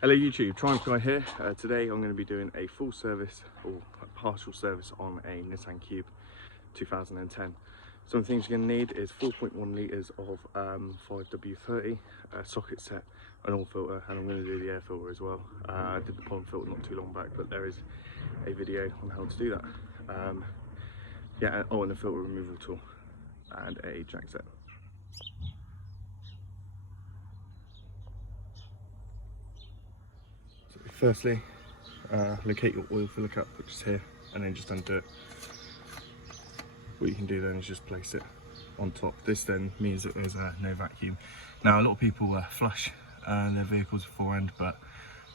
Hello YouTube, Triumph Guy here. Today I'm going to be doing a full service or a partial service on a Nissan Cube 2010. Some things you're going to need is 4.1 litres of 5W30, a socket set, an oil filter, and I'm going to do the air filter as well. I did the pond filter not too long back, but there is a video on how to do that. And a filter removal tool and a jack set. Firstly, locate your oil filler cap, which is here, and then just undo it. What you can do then is just place it on top. This then means that there's no vacuum. Now a lot of people flush their vehicles beforehand, but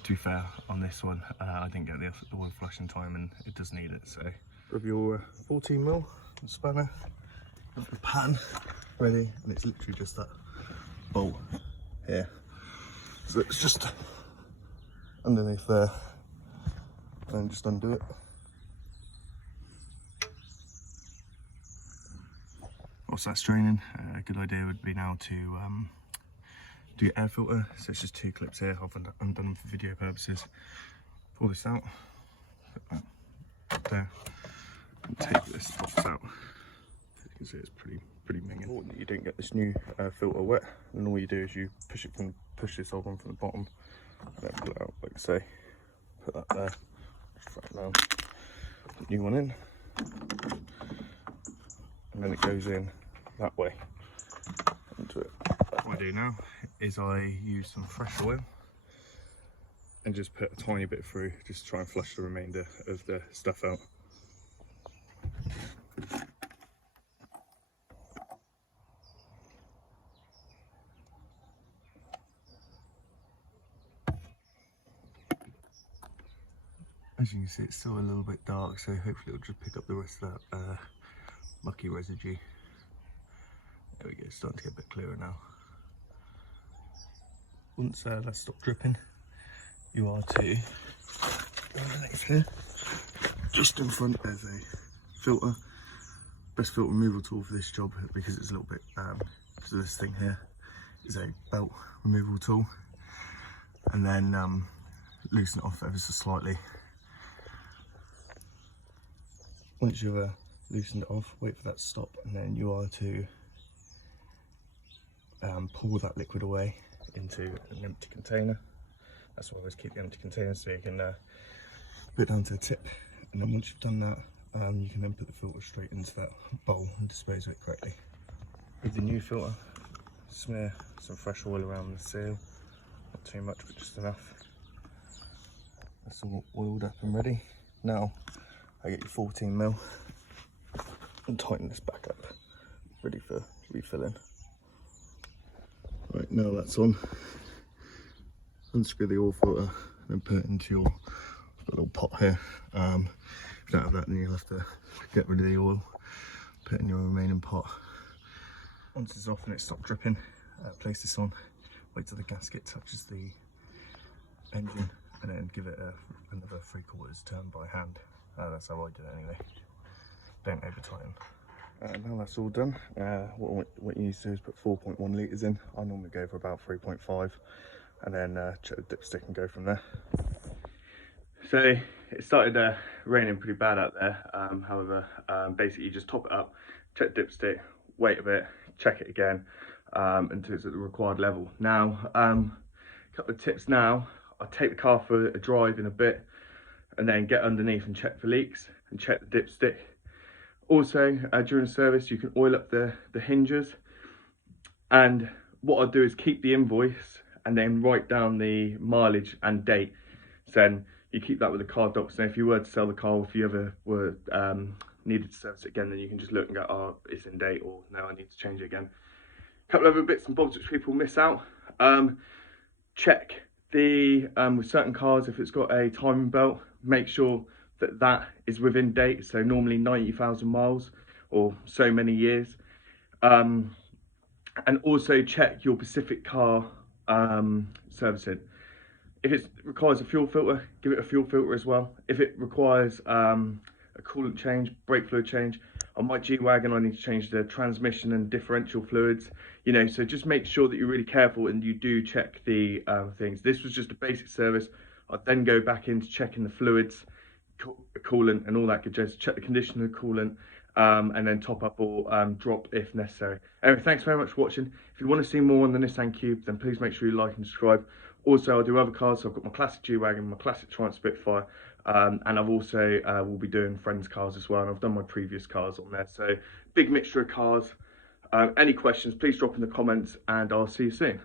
to be fair, on this one I didn't get the oil flush in time and it does need it. So grab your 14mm spanner, got the pan ready, and it's literally just that bolt here. So it's just underneath there, and just undo it. Whilst that's draining, a good idea would be now to do air filter. So it's just 2 clips here. I've undone them for video purposes. Pull this out, put that up there, and take this box out. As you can see, it's pretty minging. You don't get this new filter wet, and all you do is you push this old one from the bottom. Then pull it out like so, put that there, strap it down, put the new one in, and then it goes in that way into it. What I do now is I use some fresh oil and just put a tiny bit through, just to try and flush the remainder of the stuff out. As you can see, it's still a little bit dark, so hopefully it'll just pick up the rest of that mucky residue. There we go, it's starting to get a bit clearer now. Once that's stopped dripping, you are to go underneath here. Just in front there's a filter. Best filter removal tool for this job, because it's a little bit, because of this thing here, is a belt removal tool. And then loosen it off ever so slightly. Once you've loosened it off, wait for that to stop, and then you are to pull that liquid away into an empty container. That's why I always keep the empty container, so you can put it down to the tip, and then once you've done that, you can then put the filter straight into that bowl and dispose of it correctly. With the new filter, smear some fresh oil around the seal, not too much but just enough. That's all oiled up and ready. Now I get your 14mm and tighten this back up, ready for refilling. Right, now that's on, unscrew the oil filter and then put it into your little pot here. If you don't have that, then you'll have to get rid of the oil, put it in your remaining pot. Once it's off and it's stopped dripping, place this on, wait till the gasket touches the engine, and then give it another 3/4 turn by hand. That's how I do it anyway. Don't over tighten. Now that's all done, what you need to do is put 4.1 litres in. I normally go for about 3.5, and then check the dipstick and go from there. So it started raining pretty bad out there. However, basically you just top it up, check the dipstick, wait a bit, check it again until it's at the required level. Now, a couple of tips now. I'll take the car for a drive in a bit, and then get underneath and check for leaks and check the dipstick. Also, during the service, you can oil up the hinges, and what I'll do is keep the invoice and then write down the mileage and date. So then you keep that with the car docs, and if you were to sell the car, or if you ever were needed to service it again, then you can just look and go, oh, it's in date, or no, I need to change it again. A couple of other bits and bobs which people miss out. Check the with certain cars, if it's got a timing belt, make sure that that is within date, so normally 90,000 miles or so many years. And also check your specific car servicing. If it requires a fuel filter, give it a fuel filter as well. If it requires a coolant change, brake fluid change, On my G-Wagon, I need to change the transmission and differential fluids, you know, so just make sure that you're really careful and you do check the things. This was just a basic service. I'd then go back into checking the fluids, coolant and all that good jazz, check the condition of the coolant, and then top up or drop if necessary. Anyway, thanks very much for watching. If you want to see more on the Nissan Cube, then please make sure you like and subscribe. Also, I'll do other cars, so I've got my classic G-Wagon, my classic Triumph Spitfire, and I've also will be doing friends' cars as well, and I've done my previous cars on there. So big mixture of cars. Any questions, please drop in the comments, and I'll see you soon.